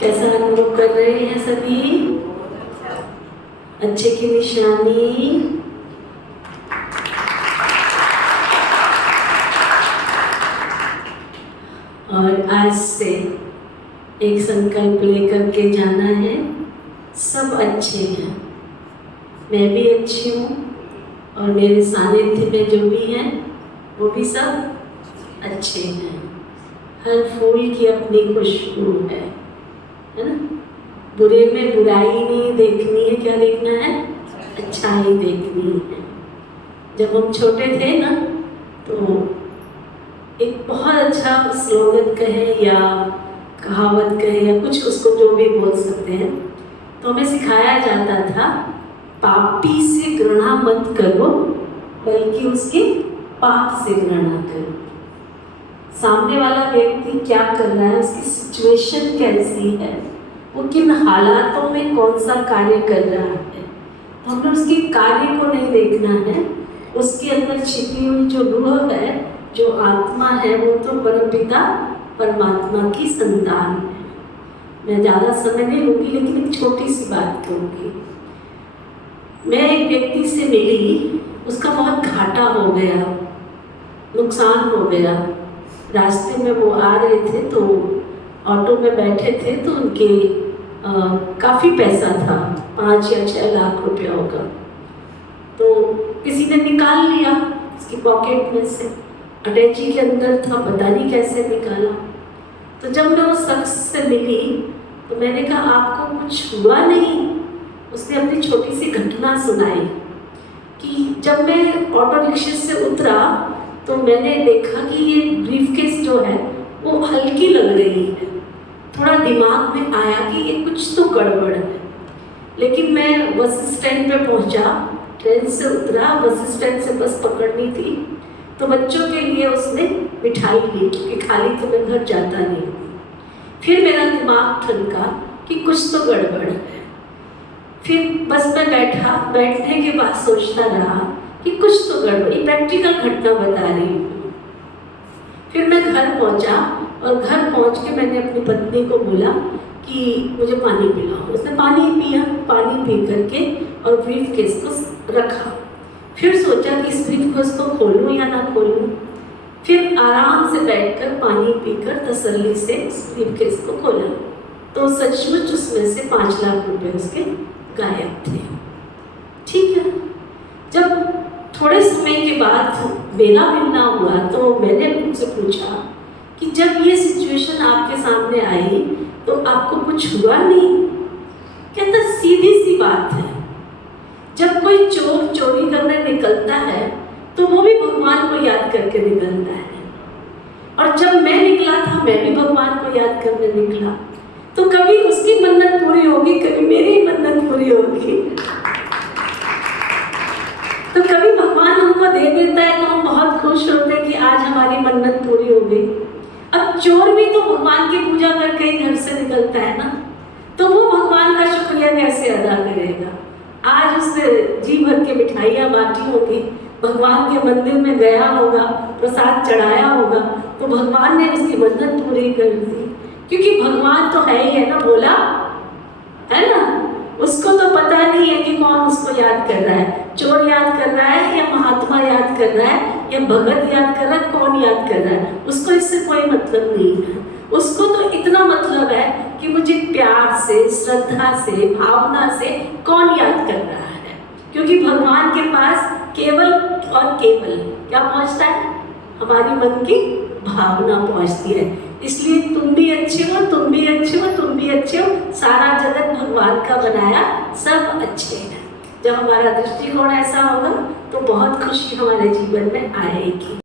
कैसा अनुभव कर रहे हैं सभी? अच्छे की निशानी। और आज से एक संकल्प लेकर के जाना है, सब अच्छे हैं, मैं भी अच्छी हूँ और मेरे सानिध्य में जो भी हैं वो भी सब अच्छे हैं। हर फूल की अपनी खुशबू है ना? बुरे में बुराई नहीं देखनी है, क्या देखना है? अच्छाई देखनी है। जब हम छोटे थे ना तो एक बहुत अच्छा स्लोगन कहे या कहावत कहे या कुछ उसको जो भी बोल सकते हैं, तो हमें सिखाया जाता था, पापी से घृणा मत करो बल्कि उसके पाप से घृणा करो। सामने वाला व्यक्ति क्या कर रहा है, उसकी सिचुएशन कैसी है, वो किन हालातों में कौन सा कार्य कर रहा है, तो हमें उसके कार्य को नहीं देखना है, उसके अंदर छिपी हुई जो रूह है, जो आत्मा है, वो तो परमपिता परमात्मा की संतान है। मैं ज़्यादा समय नहीं लूँगी, लेकिन एक छोटी सी बात कहूँगी। मैं एक व्यक्ति से मिली, उसका बहुत घाटा हो गया, नुकसान हो गया। रास्ते में वो आ रहे थे तो ऑटो में बैठे थे, तो उनके काफ़ी पैसा था, 5 या 6 लाख रुपया होगा। तो किसी ने निकाल लिया उसकी पॉकेट में से, अटैची के अंदर था, पता नहीं कैसे निकाला। तो जब मैं उस शख्स से मिली तो मैंने कहा, आपको कुछ हुआ नहीं? उसने अपनी छोटी सी घटना सुनाई कि जब मैं ऑटो रिक्शे से उतरा तो मैंने देखा कि ये ब्रीफकेस जो है वो हल्की लग रही है। थोड़ा दिमाग में आया कि ये कुछ तो गड़बड़ है, लेकिन मैं बस स्टैंड पे पहुंचा, ट्रेन से उतरा, बस स्टैंड से बस पकड़नी थी, तो बच्चों के लिए उसने मिठाई ली क्योंकि खाली तो मैं घर जाता नहीं। फिर मेरा दिमाग ठनका कि कुछ तो गड़बड़ है। फिर बस में बैठा, बैठने के बाद सोचता रहा कि कुछ तो गड़बड़ी, प्रैक्टिकल घटना बता रही हूँ। फिर मैं घर पहुँचा और घर पहुँच के मैंने अपनी पत्नी को बोला कि मुझे पानी पिलाओ। उसने पानी पिया, पानी पी करके और ब्रीफकेस को रखा। फिर सोचा कि इस ब्रीफकेस को खोलूँ या ना खोलूँ। फिर आराम से बैठकर पानी पीकर तसल्ली से इस ब्रीफकेस को खोला तो सचमुच उसमें से 5 लाख रुपए उसके गायब थे। ठीक है, जब थोड़े समय के बाद मेरा मिलना हुआ तो मैंने उनसे पूछा कि जब ये सिचुएशन आपके सामने आई तो आपको कुछ हुआ नहीं? कहता, सीधी सी बात है, जब कोई चोर चोरी करने निकलता है तो वो भी भगवान को याद करके निकलता है, और जब मैं निकला था मैं भी भगवान को याद करने निकला। तो कभी उसकी मन्नत पूरी होगी, कभी मेरी मन्नत पूरी होगी। तो कभी भगवान हमको दे देता है तो हम बहुत खुश होते हैं कि आज हमारी मन्नत पूरी हो गई। अब चोर भी तो भगवान की पूजा करके ही घर से निकलता है ना, तो वो भगवान का शुक्रिया कैसे अदा करेगा? आज उसने जी भर के मिठाइयाँ बांटी होगी, भगवान के मंदिर में गया होगा, प्रसाद चढ़ाया होगा, तो भगवान ने उसकी मन्नत पूरी कर दी, क्योंकि भगवान तो है ही है ना, बोला है ना। उसको तो पता नहीं है कि कौन उसको याद कर रहा है, चोर याद कर रहा है या महात्मा याद कर रहा है या भगत याद कर रहा है, कौन याद कर रहा है, उसको इससे कोई मतलब नहीं है। उसको तो इतना मतलब है कि मुझे प्यार से, श्रद्धा से, भावना से कौन याद कर रहा है, क्योंकि भगवान के पास केवल और केवल क्या पहुंचता है? हमारी मन की भावना पहुंचती है। इसलिए तुम भी अच्छे हो, तुम भी अच्छे हो, तुम भी अच्छे हो, सारा जगत भगवान का बनाया, सब अच्छे हैं। जब हमारा दृष्टिकोण ऐसा होगा तो बहुत खुशी हमारे जीवन में आएगी।